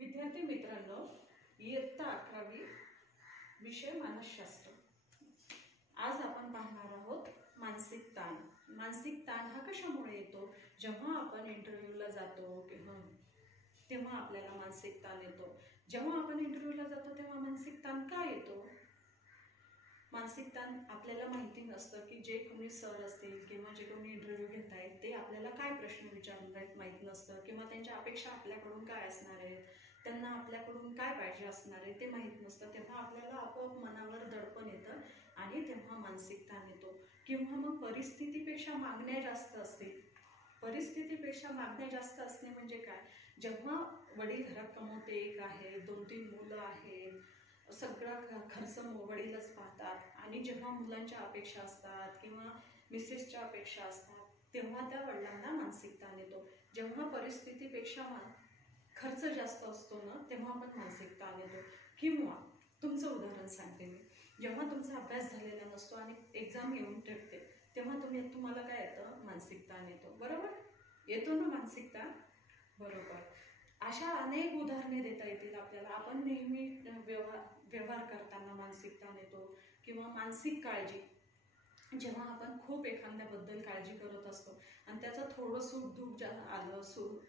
विद्यार्थी मित्रांनो, इयत्ता 11वी विषय मानसशास्त्र। आज आपण पाहणार आहोत मानसिक ताण। मानसिक ताण हा कशामुळे येतो? जेव्हा आपण इंटरव्ह्यूला जातो तेव्हा आपल्याला मानसिक ताण येतो। जेव्हा आपण इंटरव्ह्यूला जातो तेव्हा मानसिक ताण का येतो? मानसिक ताण आपल्याला माहिती नसतं की जे कोणी सर असतील किंवा जे कोणी इंटरव्ह्यू घेत आहेत ते आपल्याला काय प्रश्न विचारणार आहेत माहीत नसतं, किंवा त्यांच्या अपेक्षा आपल्याकडून काय असणार आहेत, त्यांना आपल्याकडून काय पाहिजे असणार आहे ते माहीत नसतं। तेव्हा आपल्याला आपोआप मनावर दडपण येतं आणि तेव्हा मानसिक ताण येतो। किंवा मग परिस्थितीपेक्षा मागण्या जास्त असतील। परिस्थितीपेक्षा मागण्या जास्त असणे म्हणजे काय? जेव्हा वडील घरात कमवते एक आहे, 2-3 मुलं आहेत, सगळा खर्च वडीलच पाहतात, आणि जेव्हा मुलांच्या अपेक्षा असतात किंवा मिसेसच्या अपेक्षा असतात तेव्हा त्या वडिलांना मानसिक ताण येतो। जेव्हा परिस्थितीपेक्षा खर्च जास्त असतो ना तेव्हा आपण मानसिक ताण येतो। किंवा तुमचं उदाहरण सांगते मी, जेव्हा तुमचा अभ्यास झालेला नसतो आणि एक्झाम येऊन ठेवते तेव्हा तुम्हाला काय येतं? मानसिक ताण येतो, बरोबर? येतो ना मानसिक ताण? बरोबर। अशा अनेक उदाहरणे देता येतील आपल्याला। आपण नेहमी व्यवहार करताना मानसिक ताण येतो, किंवा मानसिक काळजी, जेव्हा आपण खूप एखाद्याबद्दल काळजी करत असतो आणि त्याचं थोडं सुख दुःख आलं,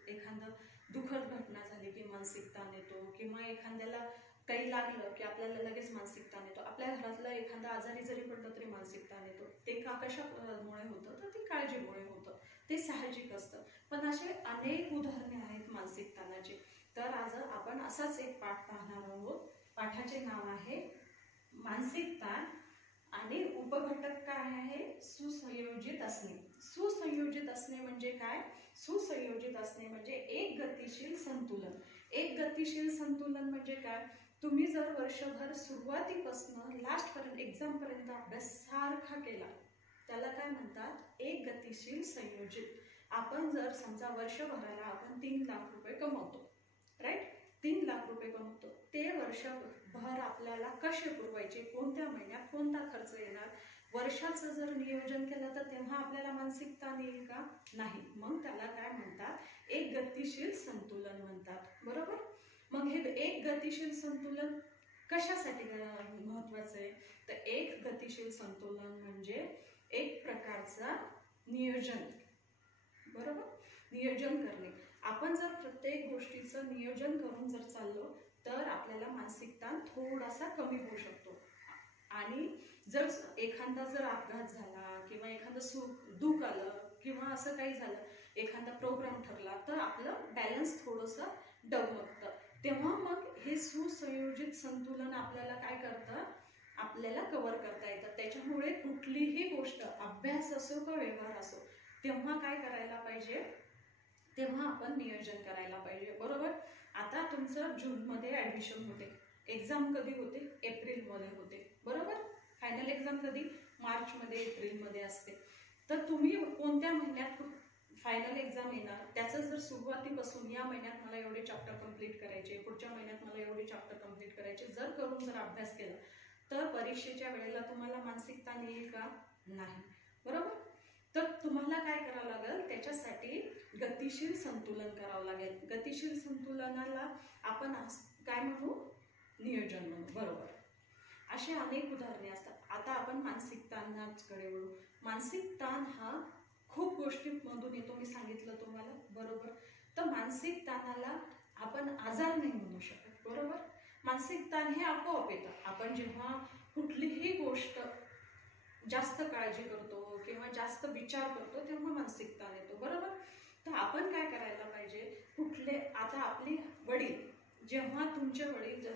एखादं दुःखद घटना झाली की मानसिक ताण येतो, किंवा एखाद्याला काही लागलं की आपल्याला लगेच मानसिक ताण येतो। आपल्या घरातलं एखादा आजारी जरी पडलं तरी मानसिक ताण येतो। ते कशामुळे होतं? तर ते काळजीमुळे होतं, ते साहजिक असतं। पण असे अनेक उदाहरणे आहेत मानसिक ताणाचे। तर आज आपण असाच एक पाठ पाहणार आहोत। पाठाचे नाव आहे मानसिक ताण, आणि उपघटक काय आहे? सुसंयोजित असणे। सुसंयोजित असणे म्हणजे काय? सुसंयोजित असणे म्हणजे एक गतिशील संतुलन। एक गतिशील संतुलन म्हणजे काय? तुम्ही जर वर्षभर सुरुवातीपासून लास्ट पर्यंत, एक्झाम पर्यंत अभ्यास सारखा केला त्याला काय म्हणतात? एक गतिशील संयोजित। आपण जर समजा वर्षभराला आपण 3 लाख रुपये कमवतो, राईट? 3 लाख रुपये कमवतो, ते वर्षभर आपल्याला कसे पुरवायचे, कोणत्या महिन्यात कोणता खर्च येणार, वर्षाचं जर नियोजन केलं तर तेव्हा आपल्याला मानसिक ताण येईल का? नाही। मग त्याला काय म्हणतात? एक गतिशील संतुलन म्हणतात, बरोबर? मग हे एक गतिशील संतुलन कशासाठी महत्वाचं आहे? तर एक गतिशील संतुलन म्हणजे एक प्रकारचा नियोजन, बरोबर? नियोजन करणे। आपण जर प्रत्येक गोष्टीचं नियोजन करून जर चाललो तर आपल्याला मानसिक ताण थोडासा कमी होऊ शकतो। आणि जर एखादा अपघात झाला किंवा एखादं दुःख आलं किंवा असं काही झालं, एखादा प्रोग्राम ठरला, तर आपलं बॅलन्स थोडंसं डगमगतं। तेव्हा मग हे सुसंयोजित संतुलन आपल्याला काय करतं? आपल्याला कव्हर करता येतं। त्याच्यामुळे कुठलीही गोष्ट, अभ्यास असो का व्यवहार असो, तेव्हा काय करायला पाहिजे? तेव्हा आपण नियोजन करायला पाहिजे, बरोबर? आता तुमचं जूनमध्ये ॲडमिशन होते, एक्झाम कधी होते? एप्रिलमध्ये होते, बरोबर? फायनल एक्झाम कधी? मार्चमध्ये, एप्रिलमध्ये असते। तर तुम्ही कोणत्या महिन्यात फायनल एक्झाम येणार त्याचं जर सुरुवातीपासून या महिन्यात मला एवढे चॅप्टर कंप्लीट करायचे, पुढच्या महिन्यात मला एवढे चॅप्टर कंप्लीट करायचे जर करून जर अभ्यास केला तर परीक्षेच्या वेळेला तुम्हाला मानसिक ताण येईल का? नाही, बरोबर? तर तुम्हाला काय करावं लागेल? त्याच्यासाठी गतिशील संतुलन करावं लागेल। गतिशील संतुलनाला आपण काय म्हणू? नियोजन म्हणू, बरोबर? असे अनेक उदाहरणे असतात। आता आपण मानसिक ताणाकडे वळू। मानसिक ताण हा खूप गोष्टींमधून येतो, मी सांगितलं तुम्हाला, बरोबर? तर मानसिक ताणाला आपण आजार नाही म्हणू शकत, बरोबर? मानसिक ताण हे आपोआप येतं। आपण जेव्हा कुठलीही गोष्ट जास्त काळजी करतो किंवा जास्त विचार करतो तेव्हा मानसिक ताण येतो, बरोबर? तर आपण काय करायला पाहिजे? आता आपले वडील, जेव्हा तुमचे वडील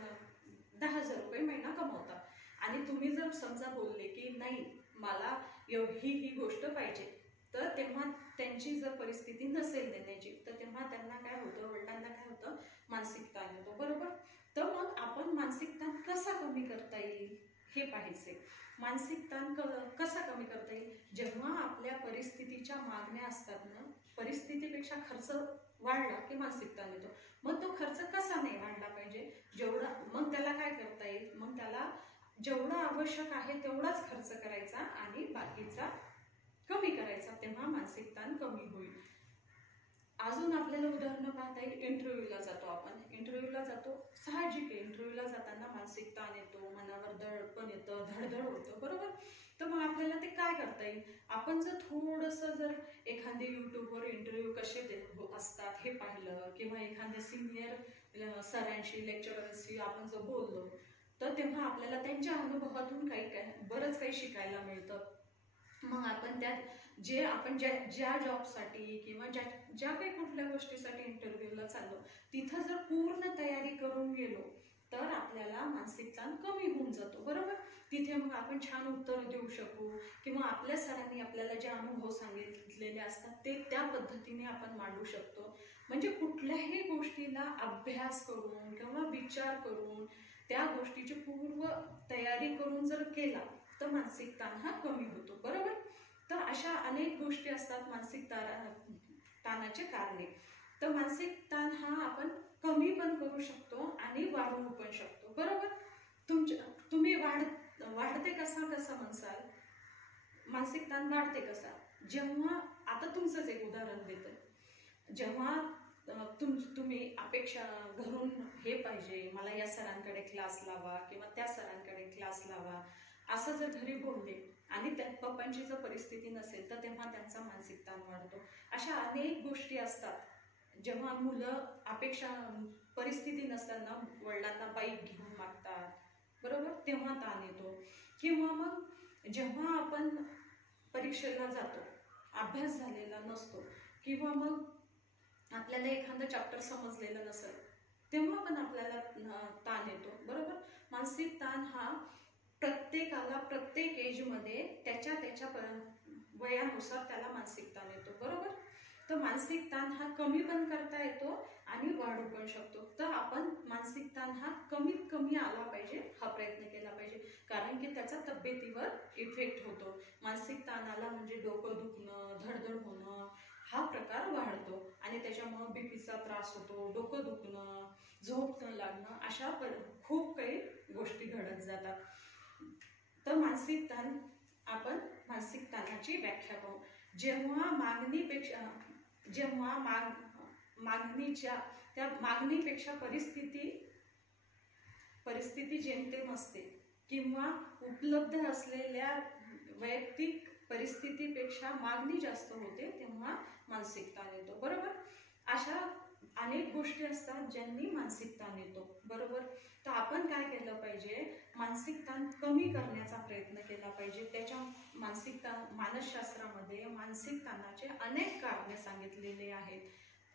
10,000 रुपये महिना कमवतात आणि तुम्ही जर समजा बोलले की नाही मला ही गोष्ट पाहिजे, तर तेव्हा त्यांची जर परिस्थिती नसेल देण्याची तर तेव्हा त्यांना काय होतं? वडिलांना काय होतं? मानसिक ताण येतो, बरोबर? तर मग आपण मानसिक ताण कसा कमी करता येईल हे पाहायचे। मानसिक ताण कसा कमी करता येईल? जेव्हा आपल्या परिस्थितीच्या मागण्या असतात ना, परिस्थितीपेक्षा खर्च वाढला की मानसिक ताण येतो। मग तो खर्च कसा नाही वाढला पाहिजे? मग त्याला काय करता येईल? मग त्याला जेवढं आवश्यक आहे तेवढाच खर्च करायचा आणि बाकीचा कमी करायचा, तेव्हा मानसिक ताण कमी होईल। अजून आपल्याला उदाहरणं पाहता येईल। इंटरव्ह्यूला जातो आपण, इंटरव्ह्यूला इंटरव्ह्यूला जातो, साहजिक आहे इंटरव्ह्यूला जाताना मानसिक ताण येतो, मनावर दडपण येतं, धडधड होतं, बरोबर. तर मग आपल्याला ते काय करता येईल, आपण जर थोडंसं जर एखादे यूट्यूबवर इंटरव्ह्यू कसे असतात हे पाहिलं, किंवा एखाद्या सिनियर सरांशी लेक्चरर्सशी आपण जर बोललो, तर तेव्हा आपल्याला त्यांच्या अनुभवातून बरंच काही शिकायला मिळतं. मग आपण ज्या जॉबसाठी किंवा ज्या काही कुठल्या गोष्टीसाठी इंटरव्ह्यूला चाललो, तिथं जर पूर्ण तयारी करून गेलो तर आपल्याला मानसिक ताण कमी होऊन जातो, बरोबर. तिथे मग आपण छान उत्तर देऊ शकू, किंवा आपल्या सरांनी आपल्याला जे अनुभव सांगितलेले असतात ते त्या पद्धतीने आपण मांडू शकतो. म्हणजे कुठल्याही गोष्टीला अभ्यास करून किंवा विचार करून त्या गोष्टीची पूर्व तयारी करून जर केला तर मानसिक ताण हा कमी होतो, बरोबर. तर अशा अनेक गोष्टी असतात मानसिक ताणाचे कारणे. तर मानसिक ताण हा आपण कमी पण करू शकतो आणि वाढवू पण शकतो, बरोबर. तुम्ही वाढते कसं म्हणसाल, मानसिक ताण वाढते कसा, जेव्हा आता तुमचंच एक उदाहरण देते, जेव्हा तुम्ही अपेक्षा घरून हे पाहिजे, मला या सरांकडे क्लास लावा किंवा त्या सरांकडे क्लास लावा, असं जर घरी बोलले आणि त्या पप्पांची जर परिस्थिती नसेल तर तेव्हा त्यांचा मानसिक ताण वाढतो. अशा अनेक गोष्टी असतात जेव्हा मुलं परिस्थिती नसताना वडिलांना बाईक घेऊन मागतात, बरोबर, तेव्हा ताण येतो. किंवा मग जेव्हा आपण परीक्षेला जातो, अभ्यास झालेला नसतो, किंवा मग आपल्याला एखादं चॅप्टर समजलेलं नसेल, तेव्हा पण आपल्याला ताण येतो, बरोबर. मानसिक ताण हा प्रत्येकाला प्रत्येक एजमध्ये त्याच्या वयानुसार त्याला मानसिक ताण येतो, बरोबर. तर मानसिक ताण हा कमी पण करता येतो आणि वाढू पण शकतो. तर आपण मानसिक ताण हा कमीत कमी आला पाहिजे हा प्रयत्न केला पाहिजे, कारण की त्याचा तब्येतीवर इफेक्ट होतो. मानसिक ताण आला म्हणजे डोकं दुखणं, धडधड होणं हा प्रकार वाढतो आणि त्याच्यामुळे बीपीचा त्रास होतो, डोकं दुखणं, झोप न लागणं, अशा खूप काही गोष्टी घडत जातात. तर मानसिक ताणाची व्याख्या पाहू. जेव्हा मागणीपेक्षा परिस्थिती जेमतेम असते, किंवा उपलब्ध असलेल्या वैयक्तिक परिस्थितीपेक्षा मागणी जास्त होते, तेव्हा मानसिक ताण येतो, बरोबर. अशा अनेक गोष्टी असतात ज्यांनी मानसिक ताण येतो, बरोबर. तर आपण काय केलं पाहिजे, मानसिक ताण कमी करण्याचा प्रयत्न केला पाहिजे. त्याच्या मानसशास्त्रामध्ये मानसिक ताणाचे अनेक कारणे सांगितलेले आहेत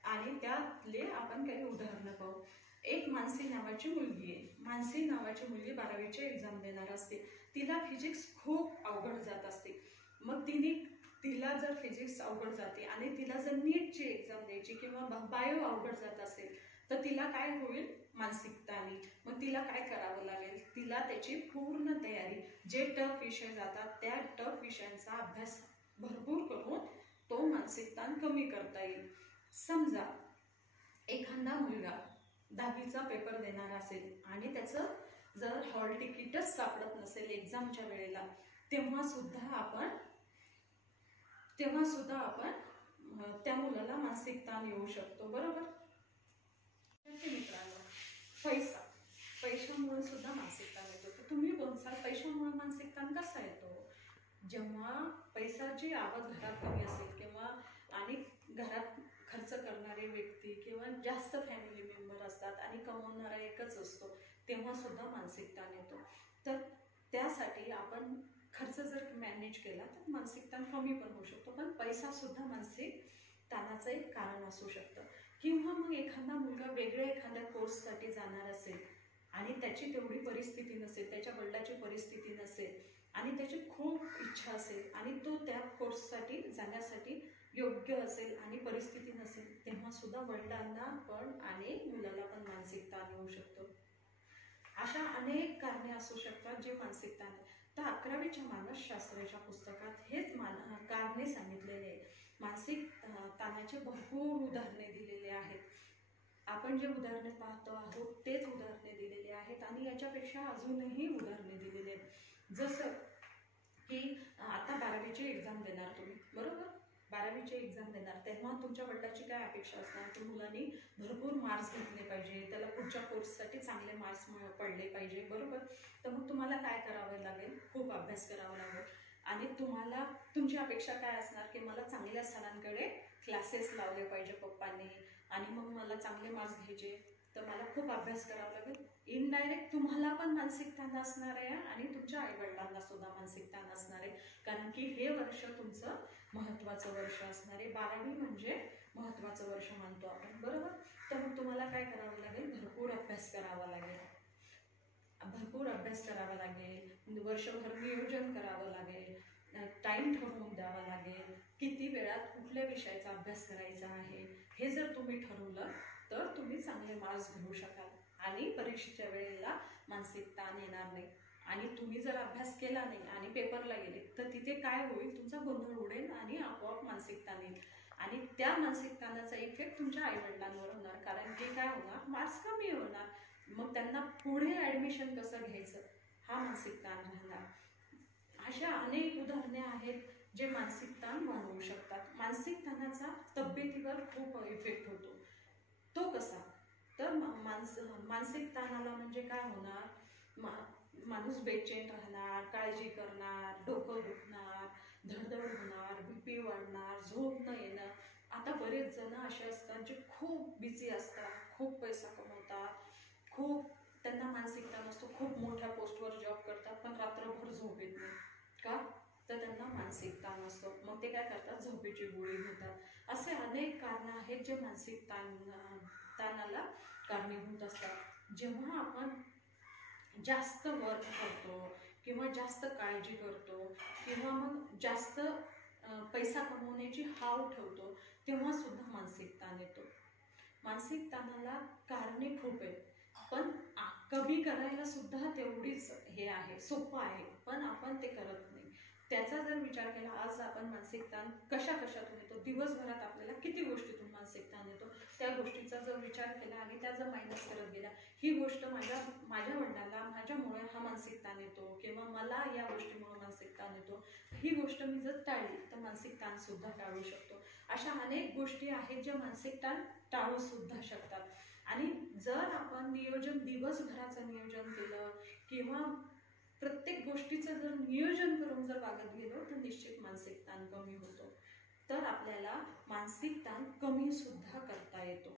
आणि त्यातले आपण काही उदाहरणं पाहू. एक मानसी नावाची मुलगी आहे. मानसी नावाची मुलगी 12वीची एक्झाम देणार असते. तिला फिजिक्स खूप अवघड जात असते. मग तिला जर फिजिक्स अवघड जाते आणि तिला जर नीटची एक्झाम द्यायची किंवा बायो अवघड जात असेल तर तिला काय होईल, मानसिक ताण येईल. मग तिला काय करावं लागेल, तिला त्याची पूर्ण तयारी, जे टफ विषय जातात त्या टफ विषयांचा अभ्यास भरपूर करून तो मानसिक ताण कमी करता येईल. समजा एखादा मुलगा 10वीचा पेपर देणार असेल आणि त्याचं जर हॉल तिकीटच सापडत नसेल एक्झामच्या वेळेला, तेव्हा सुद्धा आपण त्या मुलाला मानसिक ताण येऊ शकतो, बरोबर. मित्रांनो, पैशामुळे सुद्धा मानसिक ताण येतो. तर तुम्ही बोलसाल पैशामुळे मानसिक ताण कसा येतो, जेव्हा पैशाची आवक घरात कमी असेल किंवा आणि घरात खर्च करणारे व्यक्ती किंवा जास्त फॅमिली मेंबर असतात आणि कमवणारा एकच असतो, तेव्हा सुद्धा मानसिक ताण येतो. तर त्यासाठी आपण खर्च जर मॅनेज केला तर मानसिक ताण कमी पण होऊ शकतो. पण पैसा सुद्धा मानसिक ताणाचं एक कारण असू शकतं. किंवा मग एखादा मुलगा वेगळ्या एखाद्या कोर्ससाठी जाणार असेल आणि त्याची तेवढी परिस्थिती नसेल, त्याच्या वडिलांची परिस्थिती नसेल आणि त्याची खूप इच्छा असेल आणि तो त्या कोर्ससाठी जाण्यासाठी योग्य असेल आणि परिस्थिती नसेल, तेव्हा सुद्धा वडिलांना पण आणि मुलाला पण मानसिक ताण येऊ शकतो. अशा अनेक कारणे असू शकतात जे मानसिक ताण. तर 11वीच्या मानसशास्त्राच्या पुस्तकात हेच कारणे सांगितलेले आहे. मानसिक ताणाचे भरपूर उदाहरणे दिलेले आहेत. आपण जे उदाहरणे पाहतो आहोत तेच उदाहरणे दिलेले आहेत आणि याच्यापेक्षा अजूनही उदाहरणे दिलेले आहेत. जसं की आता 12वीची एक्झाम देणार तुम्ही, बरोबर. 12वीची एक्झाम देणार, तेव्हा तुमच्या वडिलांची काय अपेक्षा असणार की मुलांनी भरपूर मार्क्स घेतले पाहिजे, त्याला पुढच्या कोर्ससाठी चांगले मार्क्स पडले पाहिजे, बरोबर. तर मग तुम्हाला काय करावं लागेल, खूप अभ्यास करावा लागेल. आणि तुम्हाला तुमची अपेक्षा काय असणार की मला चांगल्या सरांकडे क्लासेस लावले पाहिजे पप्पांनी, आणि मग मला चांगले मार्क्स घ्यायचे, तर मला खूप अभ्यास करावा लागेल. इनडायरेक्ट तुम्हाला पण मानसिक ताण असणार आहे आणि तुमच्या आईवडिलांना सुद्धा मानसिक ताण असणार आहे, कारण की हे वर्ष तुमचं महत्त्वाचं वर्ष असणार आहे. 12वी म्हणजे महत्त्वाचं वर्ष मानतो आपण, बरोबर. तर मग तुम्हाला काय करावं लागेल, भरपूर अभ्यास करावा लागेल, भरपूर अभ्यास करावा लागेल, वर्षभर नियोजन करावं लागेल, टाइम ठरवून द्यावा लागेल, किती वेळात कुठल्या विषयाचा अभ्यास करायचा आहे हे जर तुम्ही ठरवलं तर तुम्ही चांगले मार्क्स घेऊ शकाल आणि परीक्षेच्या वेळेला मानसिक ताण येणार नाही. आणि तुम्ही जर अभ्यास केला नाही आणि पेपरला गेले तर तिथे काय होईल, तुमचा गोंधळ उडेल आणि आपोआप मानसिक ताण येईल, आणि त्या मानसिक ताणाचा इफेक्ट तुमच्या आईवडिलांवर होणार, कारण की काय होणार, मार्क्स कमी होणार, मग त्यांना पुढे ऍडमिशन कसं घ्यायचं हा मानसिक ताण राहणार. अशा अनेक उदाहरणे आहेत जे मानसिक ताण वाढवू शकतात. मानसिक ताणाचा तब्येतीवर खूप इफेक्ट होतो. तो कसा, तर मानसिक ताणाला म्हणजे काय होणार, माणूस बेचैन राहणार, काळजी करणार, डोकं दुखणार, धडधड होणार, बीपी वाढणार, झोप न येणं. आता बरेच जण असे असतात जे खूप बिझी असतात, खूप पैसा कमवतात, खूप त्यांना मानसिक ताण असतो, खूप मोठ्या पोस्टवर जॉब करतात, पण रात्रभर झोप येत नाही. का, तर त्यांना मानसिक ताण असतो, मग ते काय करतात, झोपेची गोळी घेतात. असे अनेक कारणं आहेत जे मानसिक ताणाला कारणीभूत असतात. जेव्हा आपण जास्त वर्क करतो किंवा जास्त काळजी करतो किंवा मग जास्त पैसा कमवण्याची हाव ठेवतो, तेव्हा सुद्धा मानसिक ताण येतो. मानसिक ताणाला कारणे खूप आहेत, पण कमी करायला सुद्धा तेवढीच हे आहे, सोपं आहे, पण आपण ते करत नाही. त्याचा जर विचार केला, आज आपण मानसिक ताण कशा कशातून येतो, दिवसभरात आपल्याला किती गोष्टीतून मानसिक ताण येतो, त्या गोष्टीचा जर विचार केला आणि त्या जर मायनस करत गेला, ही गोष्ट माझ्या वडिलांना माझ्यामुळे हा मानसिक ताण येतो किंवा मला या गोष्टीमुळे मानसिक ताण येतो, ही गोष्ट मी जर टाळली तर मानसिक ताण सुद्धा टाळू शकतो. अशा अनेक गोष्टी आहेत ज्या मानसिक ताण टाळू सुद्धा शकतात. आणि जर आपण दिवसभराचं नियोजन केलं किंवा प्रत्येक गोष्टीचं जर नियोजन करून जर वागत गेलो तर निश्चित मानसिक ताण कमी होतो, तर आपल्याला मानसिक ताण कमी सुद्धा करता येतो.